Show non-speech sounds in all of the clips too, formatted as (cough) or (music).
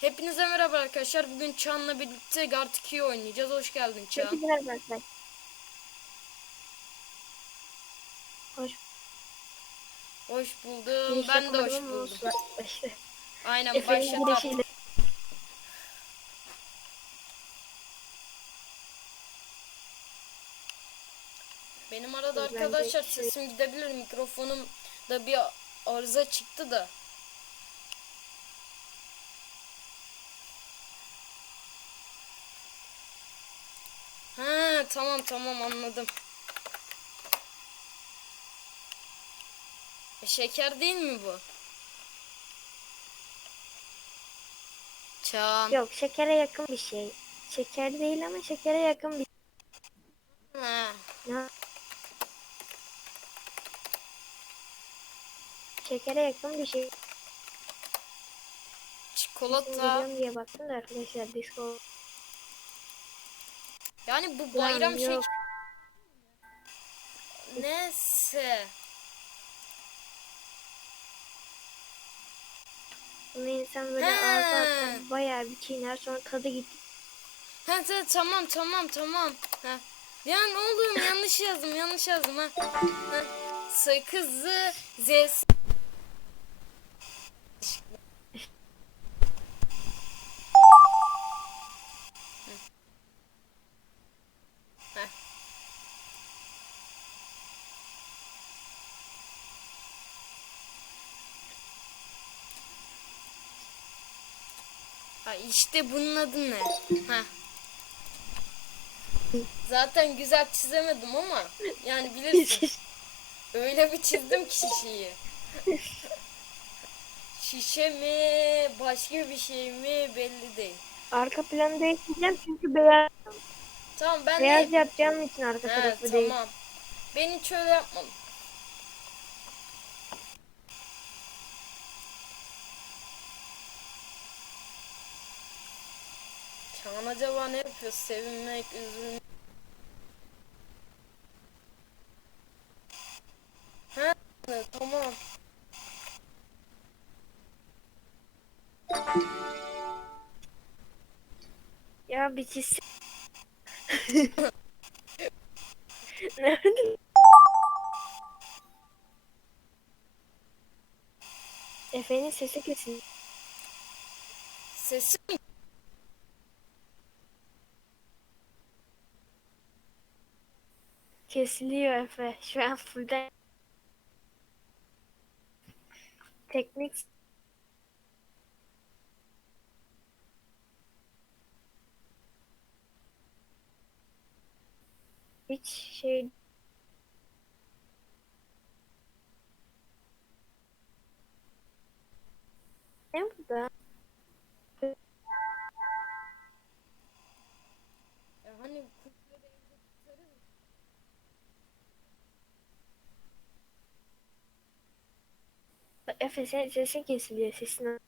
Hepinize merhaba arkadaşlar. Bugün Çağan'la birlikte Gart 2'yi oynayacağız. Hoş geldin Çağan. Çok güzel arkadaşlar. Hoş Hoş buldum. giriş Ben de hoş buldum. arkadaşlar. Aynen Efe'nin başlat girişiyle. Benim arada arkadaşlar sesim gidebilir. Mikrofonum da bir arıza çıktı da. Ha tamam tamam anladım. E, şeker değil mi bu? Çağan. Yok şekere yakın bir şey. Şeker değil ama şekere yakın bir Ha. Ne? Şekere yakın bir şey. Çikolata. Diye baktım da arkadaşlar disco. Yani bu Lan bayram şey yok. Neyse. Bunu insan böyle atar bayağı bir çiğner sonra tadı gitti. Ha, ta- tamam tamam tamam. Ha. Ya ne oluyor yanlış yazdım yanlış yazdım ha. ha. Sakızı Z Heh. Ha işte bunun adı ne? Ha. Zaten güzel çizemedim ama yani bilirsin. (laughs) Öyle bir çizdim ki şişeyi. (laughs) Şişe mi başka bir şey mi belli değil. Arka planı değiştireceğim çünkü beyaz, Tamam ben beyaz de... yapacağım için arka He, tarafı değil. tamam. Ben hiç öyle yapmam. Çağan acaba ne yapıyor? Sevinmek, üzülmek. Ha, tamam. Ya bir çiz. (laughs) Nerede? Efe'nin sesi kesin. Sesi mi? Kesiliyor Efe. Şu an fullden. Teknik hiç şey Efe senin sesin kesiliyor sesin.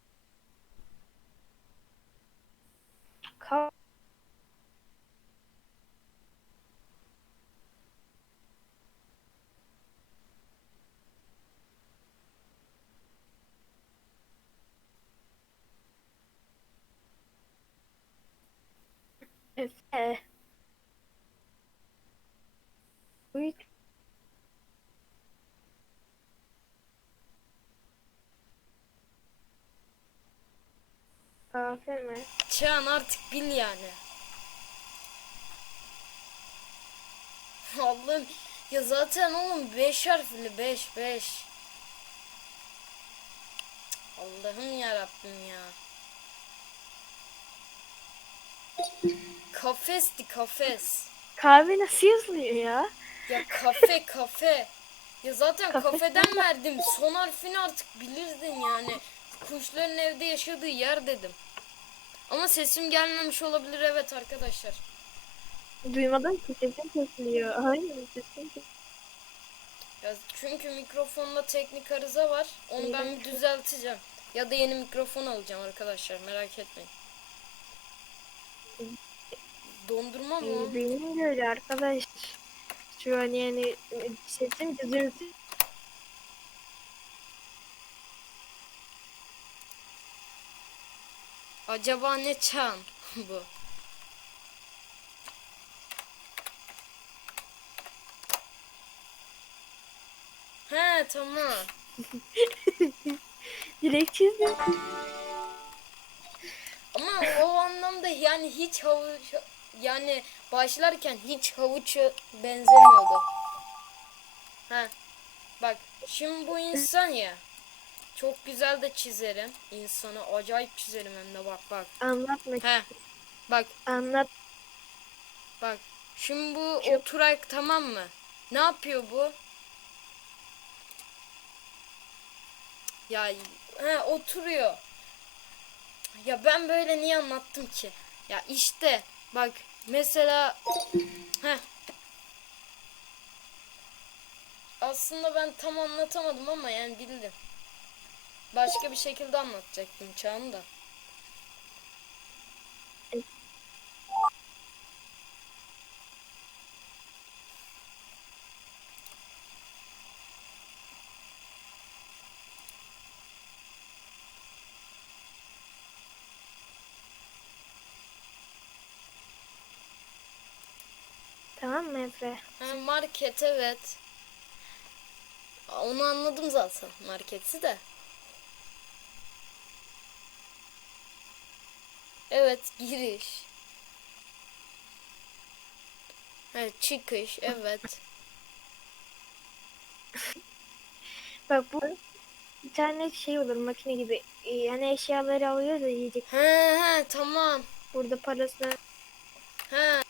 Ka Efe. Aferin? Çağan artık bil yani. Allah'ım ya zaten oğlum 5 harfli 5 5. Allah'ım yarabbim ya. Kafesti kafes. Kahve nasıl yazılıyor ya? Ya kafe kafe. Ya zaten Kafe. kafeden verdim. Son harfini artık bilirdin yani. Kuşların evde yaşadığı yer dedim. Ama sesim gelmemiş olabilir evet arkadaşlar. Duymadan ki sesin kesiliyor. Hayır kesiliyor. Ya çünkü mikrofonda teknik arıza var. Onu ben bir düzelteceğim. Ya da yeni mikrofon alacağım arkadaşlar. Merak etmeyin. Dondurma mı? Benim de öyle arkadaş. Şu an yani e, sesim cızırtı. Acaba ne çan (laughs) bu? He tamam. (laughs) Direkt çizdim. Ama o anlamda yani hiç havuç yani başlarken hiç havuça benzemiyordu. Ha. Bak şimdi bu insan ya. Çok güzel de çizerim. insanı acayip çizerim hem de bak bak. Anlatma. He. Bak Anlat. bak. Şimdi bu Şu- oturak tamam mı? Ne yapıyor bu? Ya he, oturuyor. Ya ben böyle niye anlattım ki? Ya işte bak mesela he. Aslında ben tam anlatamadım ama yani bildim. Başka bir şekilde anlatacaktım Çağın da. Tamam mı? Ha, market evet. Onu anladım zaten marketi de. Evet giriş. Evet çıkış evet. (laughs) Bak bu bir tane şey olur makine gibi. Ee, Yani eşyaları alıyor da yiyecek. He he tamam. Burada parası. He.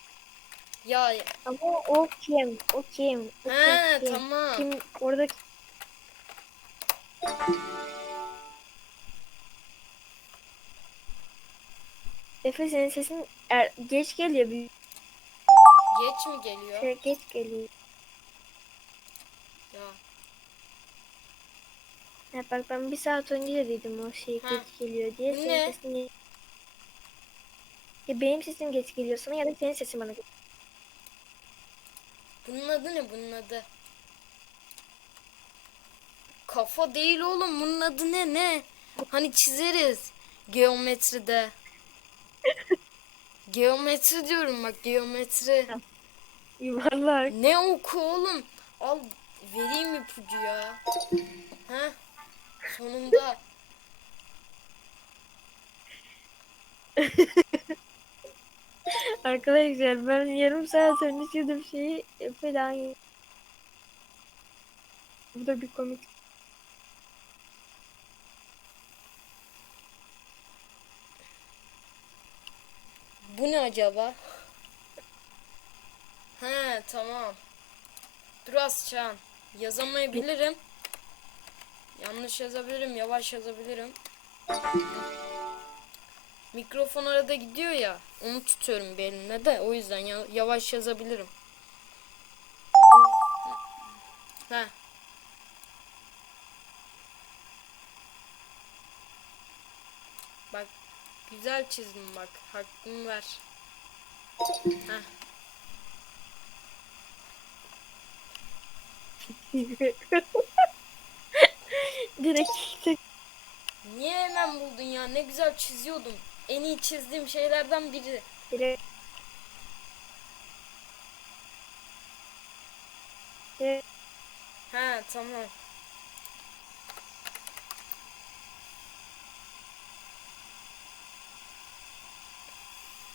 Ya Ama o kim? O kim? O he kim? tamam. Kim? Orada Efe senin sesin er, geç geliyor. Bir Geç mi geliyor? şey geç geliyor. Ya. Ha, bak ben bir saat önce de dedim o şey Ha. geç geliyor diye. Senin ne? sesin ge- ya benim sesim geç geliyor sana ya da senin sesin bana geç. Bunun adı ne bunun adı? Kafa değil oğlum bunun adı ne ne? Hani çizeriz geometride. Geometri diyorum bak geometri. (laughs) Yuvarlak. Ne oku oğlum? Al vereyim ipucu ya. Ha? Sonunda. (laughs) Arkadaşlar ben yarım saat önce çizdim şeyi iyi. Bu da bir komik. Bu ne acaba? He tamam. Dur az Çağan. Yazamayabilirim. Yanlış yazabilirim, yavaş yazabilirim. Mikrofon arada gidiyor ya. Onu tutuyorum bir elimle de. O yüzden ya- yavaş yazabilirim. He. Güzel çizdim bak. Hakkımı ver. Heh. (laughs) Direkt Niye hemen buldun ya? Ne güzel çiziyordum. En iyi çizdiğim şeylerden biri. direkt Ha tamam.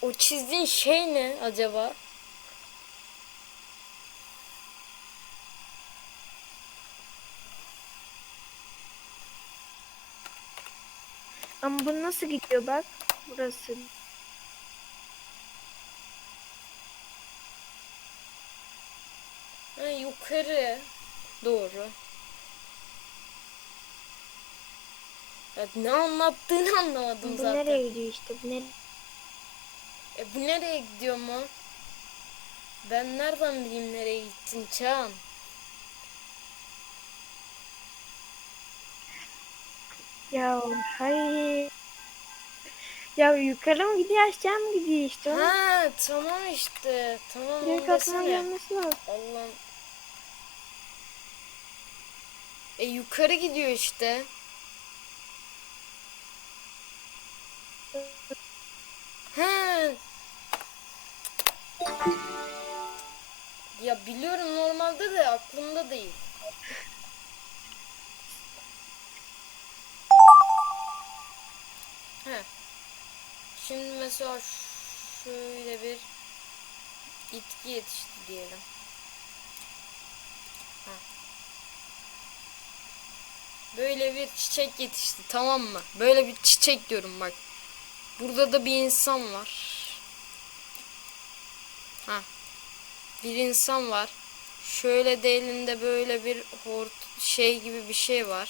O çizdiğin şey ne acaba? ama bu nasıl gidiyor bak burası. Ha, yukarı. Doğru. Ya, ne anlattığını anlamadım Bu zaten. nereye gidiyor işte bu nereye? E bu nereye gidiyor mu? Ben nereden bileyim nereye gittin Çağan? Ya hayır. Ya yukarı mı gidiyor aşağı mı gidiyor işte? Ha tamam işte. Tamam direkt desene. gelmesi lazım. Allah'ım. E yukarı gidiyor işte. Ya biliyorum normalde de aklımda değil. He. Şimdi mesela şöyle bir bitki yetişti diyelim. Böyle bir çiçek yetişti tamam mı? Böyle bir çiçek diyorum bak. Burada da bir insan var. Ha. Bir insan var. Şöyle de elinde böyle bir hort şey gibi bir şey var.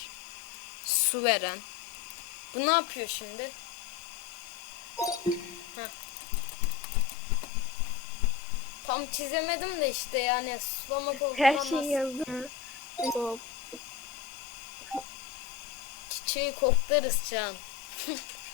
Su veren. Bu ne yapıyor şimdi? Heh. Tam çizemedim de işte yani sulamak olduğunu Her şeyi yazdım. Çiçeği koklarız Can. (laughs)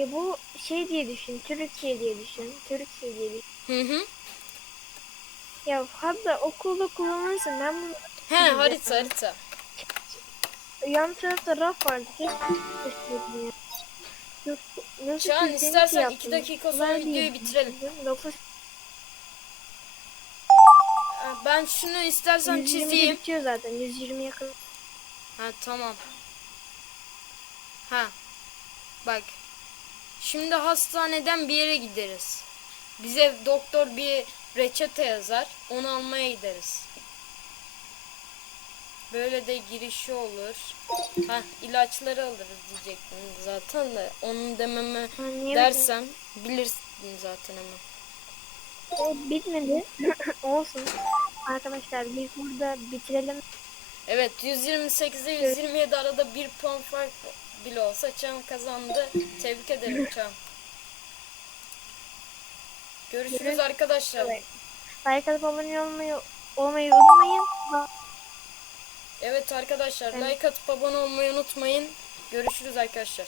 Ya bu şey diye düşün. Türkiye diye düşün. Türkiye diye düşün. Hı hı. Ya hatta okulda kullanırsın. Ben bunu He harita harita. yan tarafta raf vardı. Keşke göstereyim ya. Nasıl Şu an istersen yaptım. iki dakika sonra Kolay videoyu bitirelim. Lafı Ben şunu istersen 120'de çizeyim. bitiyor zaten. 120 yakın. Ha tamam. Ha. Bak. Şimdi hastaneden bir yere gideriz. Bize doktor bir reçete yazar. Onu almaya gideriz. Böyle de girişi olur. Ha ilaçları alırız diyecektim zaten de. Onu dememe niye dersem bilirsin zaten ama. O bitmedi. (laughs) Olsun. Arkadaşlar biz burada bitirelim. Evet 128'e 127 arada bir puan fark bile olsa Çam kazandı. Tebrik ederim Çam. Görüşürüz Görüş- arkadaşlar. Evet. Like atıp abone olmayı, olmayı unutmayın. Evet arkadaşlar Evet. like atıp abone olmayı unutmayın. Görüşürüz arkadaşlar.